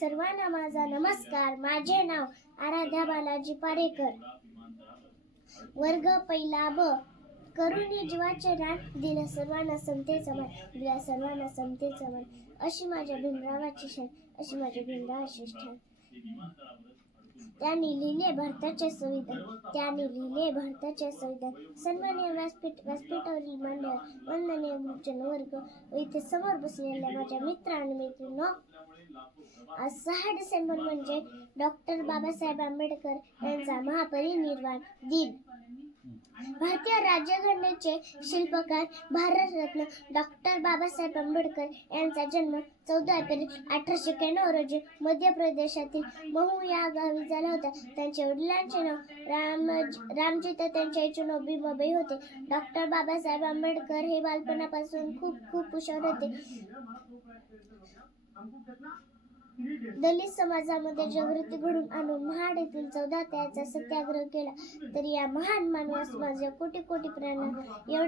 सर्वांना माझा नमस्कार. माझे नाव आराध्या बालाजी पारेकर. वर्ग पहिला ब. करुणी जीवाचे रान, दिला सर्वांना समतेचा मान, दिला सर्वांना समतेचा मान. अशी माझ्या भीमरावाची शान, अशी माझ्या भीमरावाची शान. त्यांनी लिहिले भारताचे संविधान, त्यांनी लिहिले भारताचे संविधान. सन्माननीय व्यासपीठावरील मान्यवर, वंदनीय गुरुजन वर्ग व इथे समोर बसलेल्या माझ्या मित्र आणि मैत्रिणींनो, आज 6 डिसेंबर म्हणजे डॉक्टर बाबासाहेब आंबेडकर यांचा महापरिनिर्वाण दिन. भारतीय राज्यघटनेचे शिल्पकार भारतरत्न डॉक्टर बाबासाहेब आंबेडकर यांचा जन्म 14 एप्रिल 1891 रोजी मध्य प्रदेशातील महू या गावी झाला होता. त्यांच्या वडिलांचे नाव रामजी तर त्यांच्या आईचे नाव भीमाबाई होते. डॉक्टर बाबासाहेब आंबेडकर हे बालपणापासून खूप हुशार होते. दलित समाजामध्ये जागृती घडवून आणून महाड येथील 14 त्याचा सत्याग्रह केला. तरी या महान मानवास माझ्या कोटी प्रेरणा.